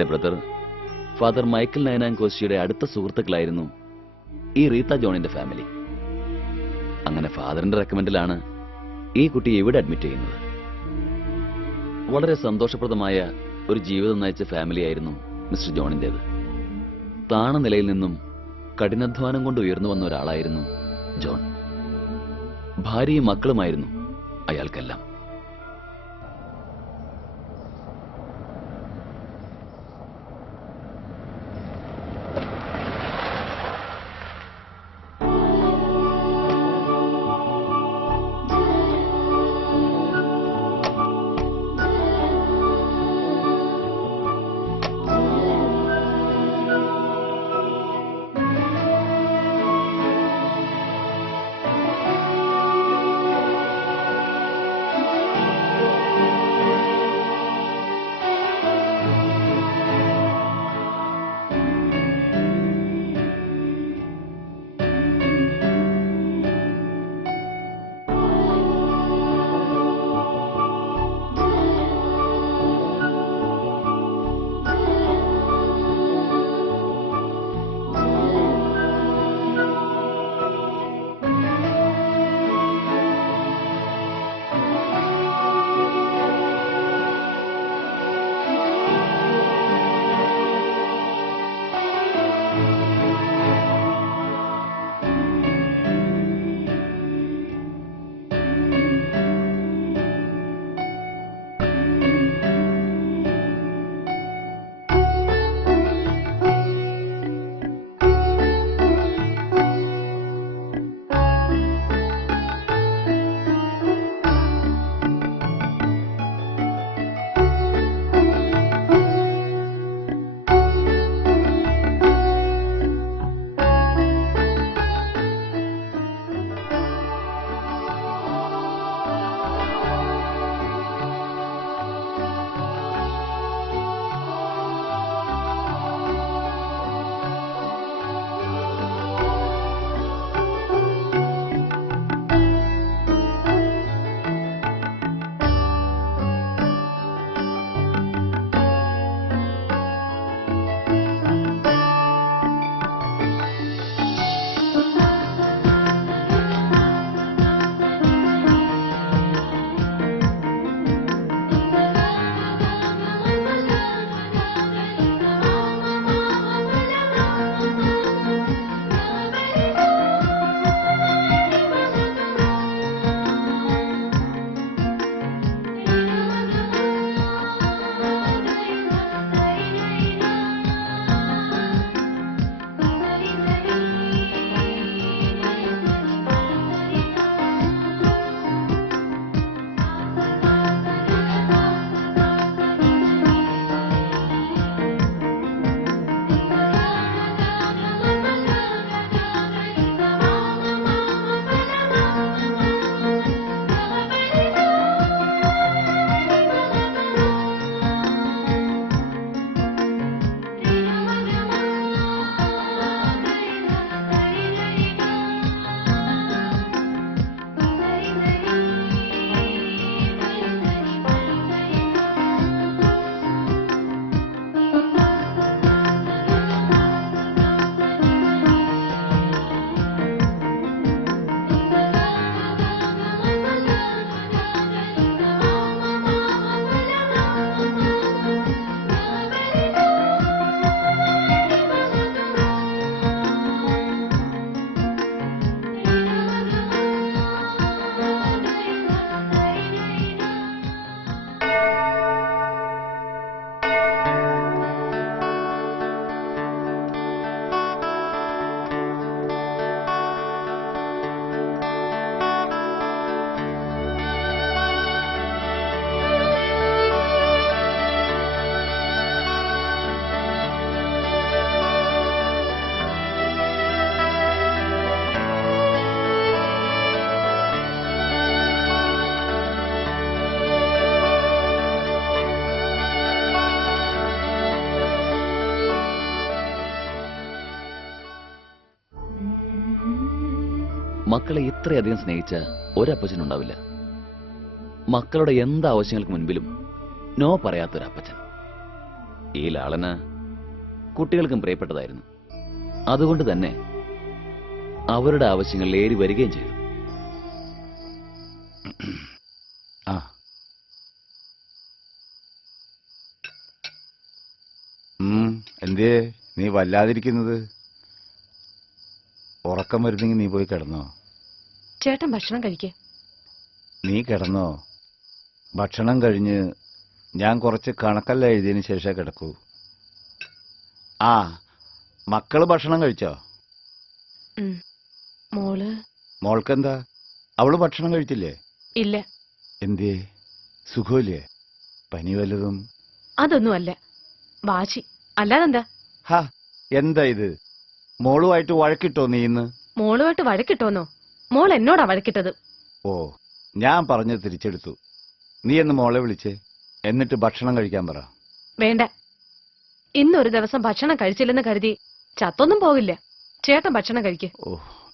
എന്റെ brother father Michael നയനാങ്കോശിയുടെ അടുത്ത സുഹൃത്തുക്കളായിരുന്നു ഈ റീത്ത ജോണിന്റെ ഫാമിലി. അങ്ങനെ ഫാദറിന്റെ റെക്കമെൻഡിലാണ് ഈ കുട്ടി ഇവിടെ അഡ്മിറ്റ് ചെയ്യുന്നത്. വളരെ സന്തോഷപ്രദമായ ഒരു ജീവിതം നയിച്ച ഫാമിലിയായിരുന്നു മിസ്റ്റർ ജോണിന്റേത്. താണ നിലയിൽ നിന്നും കഠിനാധ്വാനം കൊണ്ട് ഉയർന്നു വന്ന ഒരാളായിരുന്നു ജോൺ. ഭാര്യയും മക്കളുമായിരുന്നു അയാൾക്കെല്ലാം. മക്കളെ ഇത്രയധികം സ്നേഹിച്ച ഒരപ്പച്ചനുണ്ടാവില്ല. മക്കളുടെ എന്താവശ്യങ്ങൾക്ക് മുൻപിലും നോ പറയാത്തൊരപ്പച്ചൻ. ഈ ലാളന കുട്ടികൾക്കും പ്രിയപ്പെട്ടതായിരുന്നു. അതുകൊണ്ട് തന്നെ അവരുടെ ആവശ്യങ്ങൾ ഏറി വരികയും ചെയ്തു. ആ എന്തേ നീ വല്ലാതിരിക്കുന്നത്? ഉറക്കം വരുന്നെങ്കിൽ നീ പോയി കിടന്നോ. ചേട്ടൻ ഭക്ഷണം കഴിക്കേ. നീ കിടന്നോ. ഭക്ഷണം കഴിഞ്ഞ് ഞാൻ കുറച്ച് കണക്കെല്ലാം എഴുതിയതിന് ശേഷം കിടക്കൂ. ആ മക്കള് ഭക്ഷണം കഴിച്ചോ? മോള് മോൾക്കെന്താ, അവള് ഭക്ഷണം കഴിച്ചില്ലേ? ഇല്ല. എന്തേ, സുഖമില്ലേ? പനി വല്ലതും? അതൊന്നുമല്ല, വാശി. അല്ലാതെന്താ? ഹാ, എന്താ ഇത്? മോളുമായിട്ട് വഴക്കിട്ടോ നീ ഇന്ന്? മോളുമായിട്ട് വഴക്കിട്ടോന്നോ? മോൾ എന്നോടാ വഴക്കിട്ടത്. ഓ, ഞാൻ പറഞ്ഞത് തിരിച്ചെടുത്തു. നീ എന്ന് മോളെ വിളിച്ചേ, എന്നിട്ട് ഭക്ഷണം കഴിക്കാൻ പറ. വേണ്ട, ഇന്നൊരു ദിവസം ഭക്ഷണം കഴിച്ചില്ലെന്ന് കരുതി ചത്തൊന്നും പോകില്ല. ചേട്ടൻ ഭക്ഷണം കഴിക്ക്. ഓ,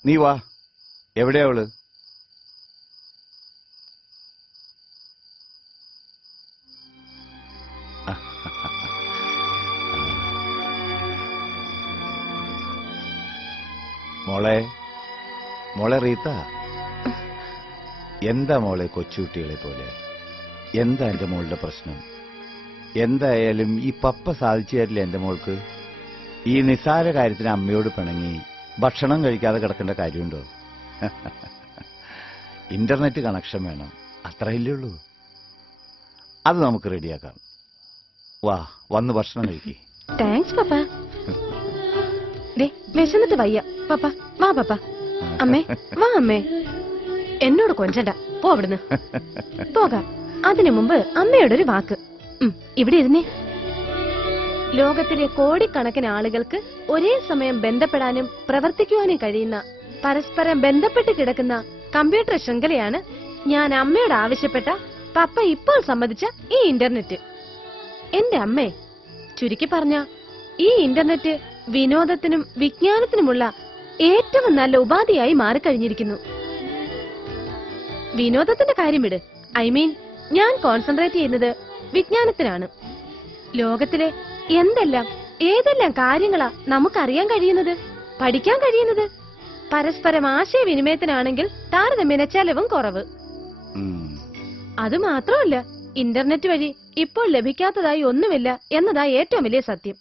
നീ വാ. എവിടെയാ അവള്? മോളെ, മോളെ റീത്ത, എന്താ മോളെ കൊച്ചുകുട്ടികളെ പോലെ? എന്താ എന്റെ മോളുടെ പ്രശ്നം? എന്തായാലും ഈ പപ്പ സാധിച്ചു തരില്ല എന്റെ മോൾക്ക്. ഈ നിസ്സാര കാര്യത്തിന് അമ്മയോട് പിണങ്ങി ഭക്ഷണം കഴിക്കാതെ കിടക്കേണ്ട കാര്യമുണ്ടോ? ഇന്റർനെറ്റ് കണക്ഷൻ വേണം, അത്രയല്ലേ ഉള്ളൂ. അത് നമുക്ക് റെഡിയാക്കാം. വാ, വന്ന് ഭക്ഷണം കഴിക്കേ. താങ്ക്സ് പപ്പ. ദേ, വിശന്നിട്ട് വയ്യ. പപ്പ വാ. പപ്പ, അമ്മേ വാ. അമ്മേ, എന്നോട് കൊഞ്ചണ്ട, പോ അവിടുന്ന്. പോകാം. അതിനു മുമ്പ് അമ്മയുടെ ഒരു വാക്ക്. ഇവിടെ ഇരുന്നേ. ലോകത്തിലെ കോടിക്കണക്കിന് ആളുകൾക്ക് ഒരേ സമയം ബന്ധപ്പെടാനും പ്രവർത്തിക്കുവാനും കഴിയുന്ന, പരസ്പരം ബന്ധപ്പെട്ട് കിടക്കുന്ന കമ്പ്യൂട്ടർ ശൃംഖലയാണ് ഞാൻ അമ്മയോട് ആവശ്യപ്പെട്ട, പപ്പ ഇപ്പോൾ സമ്മതിച്ച ഈ ഇന്റർനെറ്റ്. എന്റെ അമ്മേ, ചുരുക്കി പറഞ്ഞ ഈ ഇന്റർനെറ്റ് വിനോദത്തിനും വിജ്ഞാനത്തിനുമുള്ള ഏറ്റവും നല്ല ഉപാധിയായി മാറിക്കഴിഞ്ഞിരിക്കുന്നു. വിനോദത്തിന്റെ കാര്യം വിട്. ഐ മീൻ, ഞാൻ കോൺസെൻട്രേറ്റ് ചെയ്യുന്നത് വിജ്ഞാനത്തിനാണ്. ലോകത്തിലെ എന്തെല്ലാം ഏതെല്ലാം കാര്യങ്ങളാ നമുക്കറിയാൻ കഴിയുന്നത്, പഠിക്കാൻ കഴിയുന്നത്. പരസ്പരം ആശയവിനിമയത്തിനാണെങ്കിൽ താരതമ്യേന ചെലവും കുറവ്. അതുമാത്രമല്ല, ഇന്റർനെറ്റ് വഴി ഇപ്പോൾ ലഭിക്കാത്തതായി ഒന്നുമില്ല എന്നതാ ഏറ്റവും വലിയ സത്യം.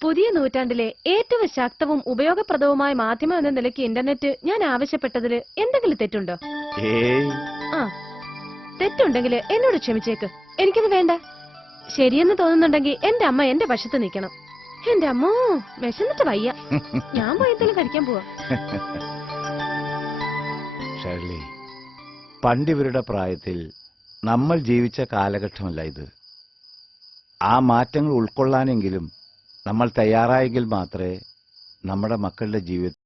പുതിയ നൂറ്റാണ്ടിലെ ഏറ്റവും ശക്തവും ഉപയോഗപ്രദവുമായ മാധ്യമം എന്ന നിലയ്ക്ക് ഇന്റർനെറ്റ് ഞാൻ ആവശ്യപ്പെട്ടതിൽ എന്തെങ്കിലും തെറ്റുണ്ടോ? ആ, തെറ്റുണ്ടെങ്കിൽ എന്നോട് ക്ഷമിച്ചേക്ക്. എനിക്കത് വേണ്ട. ശരിയെന്ന് തോന്നുന്നുണ്ടെങ്കിൽ എന്റെ അമ്മ എന്റെ വശത്ത് നിൽക്കണം. എന്റെ അമ്മോ, വിശന്നിട്ട് വയ്യ. ഞാൻ പോയത്തേലും കഴിക്കാൻ പോവാ. ഷേർലി, പണ്ടിവരുടെ പ്രായത്തിൽ നമ്മൾ ജീവിച്ച കാലഘട്ടമല്ല ഇത്. ആ മാറ്റങ്ങൾ ഉൾക്കൊള്ളാനെങ്കിലും നമ്മൾ തയ്യാറായെങ്കിൽ മാത്രമേ നമ്മുടെ മക്കളുടെ ജീവിതത്തിൽ